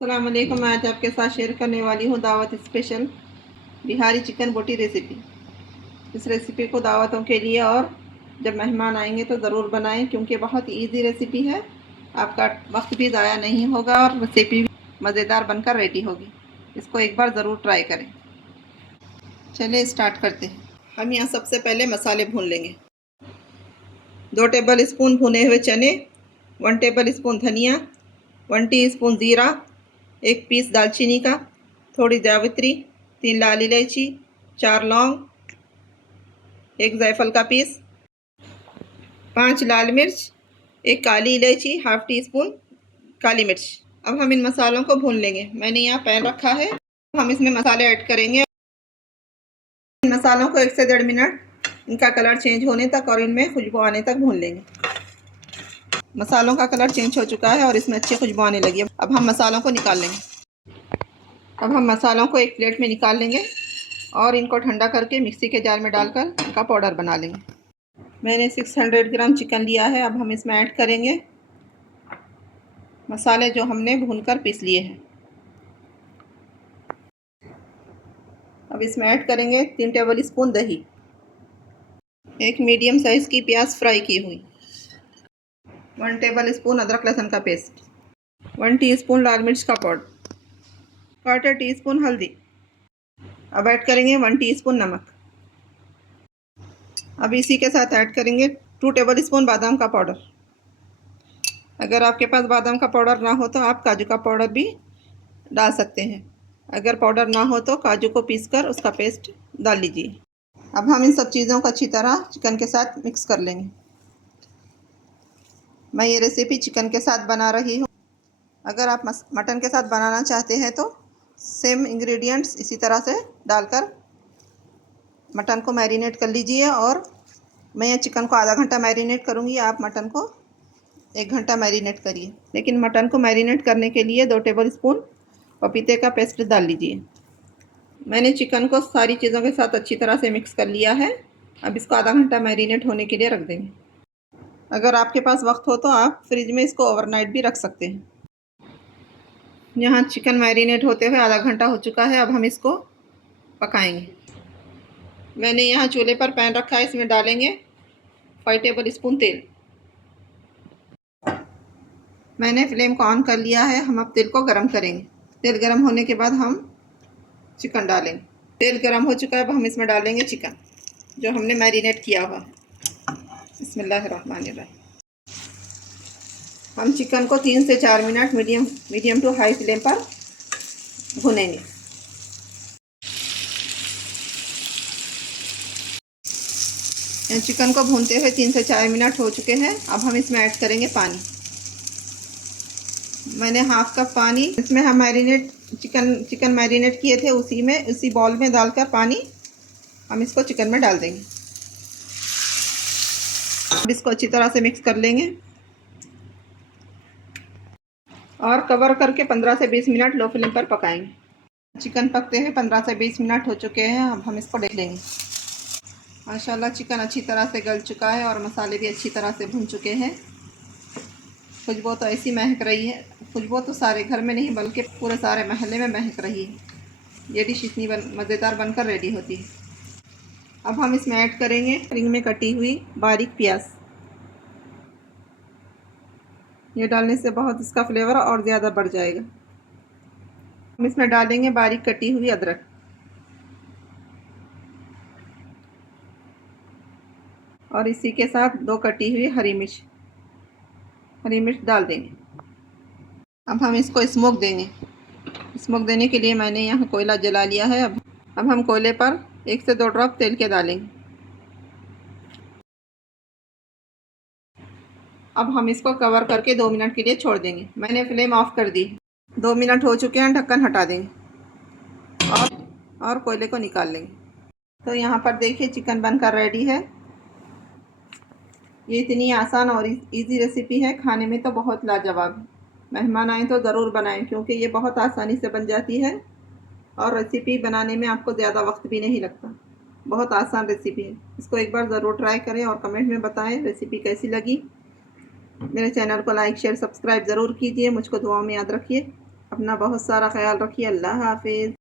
अस्सलाम वालेकुम। मैं आज आपके साथ शेयर करने वाली हूँ दावत स्पेशल बिहारी चिकन बोटी रेसिपी। इस रेसिपी को दावतों के लिए और जब मेहमान आएंगे तो ज़रूर बनाएं, क्योंकि बहुत इजी रेसिपी है। आपका वक्त भी ज़ाया नहीं होगा और रेसिपी भी मज़ेदार बनकर रेडी होगी। इसको एक बार ज़रूर ट्राई करें। चलिए स्टार्ट करते हैं। हम यहाँ सबसे पहले मसाले भून लेंगे। 2 टेबल स्पून भुने हुए चने, 1 टेबल स्पून धनिया, 1 टीस्पून ज़ीरा, 1 पीस दालचीनी का, थोड़ी जावित्री, 3 लाल इलायची, 4 लौंग, 1 जायफल का पीस, 5 लाल मिर्च, 1 काली इलायची, हाफ टी स्पून काली मिर्च। अब हम इन मसालों को भून लेंगे। मैंने यहाँ पैन रखा है, हम इसमें मसाले ऐड करेंगे। इन मसालों को 1 से 1.5 मिनट इनका कलर चेंज होने तक और इनमें खुशबू आने तक भून लेंगे। मसालों का कलर चेंज हो चुका है और इसमें अच्छी खुशबू आने लगी है। अब हम मसालों को निकाल लेंगे। अब हम मसालों को एक प्लेट में निकाल लेंगे और इनको ठंडा करके मिक्सी के जार में डालकर इनका पाउडर बना लेंगे। मैंने 600 ग्राम चिकन लिया है। अब हम इसमें ऐड करेंगे मसाले जो हमने भूनकर पीस लिए हैं। अब इसमें ऐड करेंगे 3 टेबल स्पून दही, 1 मीडियम साइज़ की प्याज फ्राई की हुई, 1 टेबल स्पून अदरक लहसुन का पेस्ट, 1 टीस्पून लाल मिर्च का पाउडर, 1/4 टीस्पून हल्दी। अब ऐड करेंगे 1 टीस्पून नमक। अब इसी के साथ ऐड करेंगे 2 टेबल स्पून बादाम का पाउडर। अगर आपके पास बादाम का पाउडर ना हो तो आप काजू का पाउडर भी डाल सकते हैं। अगर पाउडर ना हो तो काजू को पीसकर उसका पेस्ट डाल लीजिए। अब हम इन सब चीज़ों को अच्छी तरह चिकन के साथ मिक्स कर लेंगे। मैं ये रेसिपी चिकन के साथ बना रही हूँ। अगर आप मटन के साथ बनाना चाहते हैं तो सेम इंग्रेडिएंट्स इसी तरह से डालकर मटन को मैरिनेट कर लीजिए। और मैं ये चिकन को आधा घंटा मैरिनेट करूँगी, आप मटन को 1 घंटा मैरिनेट करिए। लेकिन मटन को मैरिनेट करने के लिए 2 टेबल स्पून पपीते का पेस्ट डाल लीजिए। मैंने चिकन को सारी चीज़ों के साथ अच्छी तरह से मिक्स कर लिया है। अब इसको आधा घंटा मैरिनेट होने के लिए रख देंगे। अगर आपके पास वक्त हो तो आप फ्रिज में इसको ओवरनाइट भी रख सकते हैं। यहाँ चिकन मैरिनेट होते हुए आधा घंटा हो चुका है। अब हम इसको पकाएंगे। मैंने यहाँ चूल्हे पर पैन रखा है, इसमें डालेंगे 5 टेबल स्पून तेल। मैंने फ्लेम को ऑन कर लिया है। हम अब तेल को गरम करेंगे। तेल गरम होने के बाद हम चिकन डालेंगे। तेल गरम हो चुका है। अब हम इसमें डालेंगे चिकन जो हमने मैरिनेट किया हुआ है। बिस्मिल्लाहिर्रहमानिर्रहीम। हम चिकन को 3 से 4 minute medium to high flame पर भुनेंगे। चिकन को भूनते हुए 3 से 4 मिनट हो चुके हैं। अब हम इसमें ऐड करेंगे पानी। मैंने हाफ कप पानी, इसमें हम चिकन मैरिनेट किए थे उसी बॉल में डालकर पानी हम इसको चिकन में डाल देंगे। अब इसको अच्छी तरह से मिक्स कर लेंगे और कवर करके 15 से 20 मिनट लो फ्लेम पर पकाएंगे। चिकन पकते हुए 15 से 20 मिनट हो चुके हैं। अब हम इसको देख लेंगे। माशाल्लाह चिकन अच्छी तरह से गल चुका है और मसाले भी अच्छी तरह से भुन चुके हैं। खुशबू तो ऐसी महक रही है, खुशबू तो सारे घर में नहीं बल्कि पूरे सारे महल्ले में महक रही है। ये डिश इतनी मज़ेदार बनकर रेडी होती है। अब हम इसमें ऐड करेंगे रिंग में कटी हुई बारीक प्याज। ये डालने से बहुत इसका फ्लेवर और ज़्यादा बढ़ जाएगा। हम इसमें डालेंगे बारीक कटी हुई अदरक और इसी के साथ 2 कटी हुई हरी मिर्च डाल देंगे। अब हम इसको स्मोक देंगे। स्मोक देने के लिए मैंने यहाँ कोयला जला लिया है। अब हम कोयले पर 1 से 2 ड्रॉप तेल के डालेंगे। अब हम इसको कवर करके 2 मिनट के लिए छोड़ देंगे। मैंने फ्लेम ऑफ कर दी। 2 मिनट हो चुके हैं। ढक्कन हटा देंगे और कोयले को निकाल लेंगे। तो यहाँ पर देखिए चिकन बनकर रेडी है। ये इतनी आसान और इजी रेसिपी है, खाने में तो बहुत लाजवाब है। मेहमान आए तो ज़रूर बनाएं, क्योंकि ये बहुत आसानी से बन जाती है और रेसिपी बनाने में आपको ज़्यादा वक्त भी नहीं लगता। बहुत आसान रेसिपी है। इसको एक बार ज़रूर ट्राई करें और कमेंट में बताएं रेसिपी कैसी लगी। मेरे चैनल को लाइक शेयर सब्सक्राइब ज़रूर कीजिए। मुझको दुआओं में याद रखिए। अपना बहुत सारा ख्याल रखिए। अल्लाह हाफिज़।